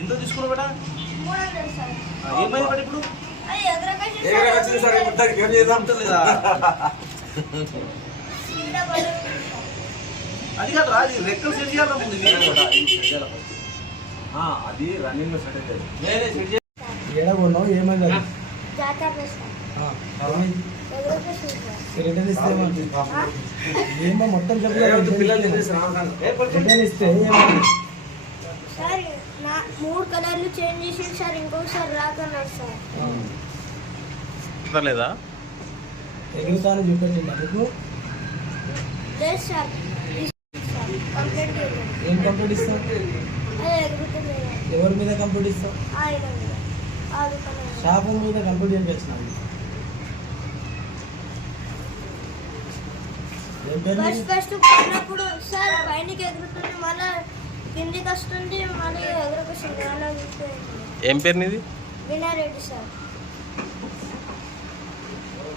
ఎంత తీసుకున్నావు బేటా? 300 సార్. ఏమైంది బేట ఇప్పుడు? అది ఎగరకొచ్చింది ఏ వచ్చింది సార్ మొత్తానికి ఏం చేద్దాం లేదా సీదా పడేది సార్. అది కాదు రా, అది రెక్కలు సెట్ చేయాలి ముందు అది రన్నింగ్ లో సెట్ అయ్యేది. ఏడా కొన్నావు ఏమైంది అది? జాతర సార్. ఎగరకొచ్చింది సార్. రిటర్న్ ఇస్తే ఏమంటుంది? ఏమో మొత్తం పిల్లలు రిటర్న్ ఇస్తే ఏమంటుంది? సార్ నా 3 కలర్లు చేంజ్ చేసి సార్ ఇంకొకసారి రాకన్నారు సార్. లేదా ఎగురుతాను చూపెట్టిందా నీకు? లేదు సార్. కంప్లీట్ చేయండి. ఏం కంప్లీట్ ఇస్తావు? అది ఎగురుతుంది ఎవరి మీద కంప్లీట్ ఇస్తావు? ఆయన మీద ఆ దుకాణం మీద. షాపు మీద కంప్లీట్ చేయించినావు. ఏం పేరు నీది? ఫస్ట్ పడినప్పుడు సార్ పైనకి ఎగురుతుంది, మళ్ళీ కిందికి వస్తుంది, మళ్ళీ ఎగురుకొస్తుంది. అలా ఏం పేరు నీది? వినారెడ్డి సార్.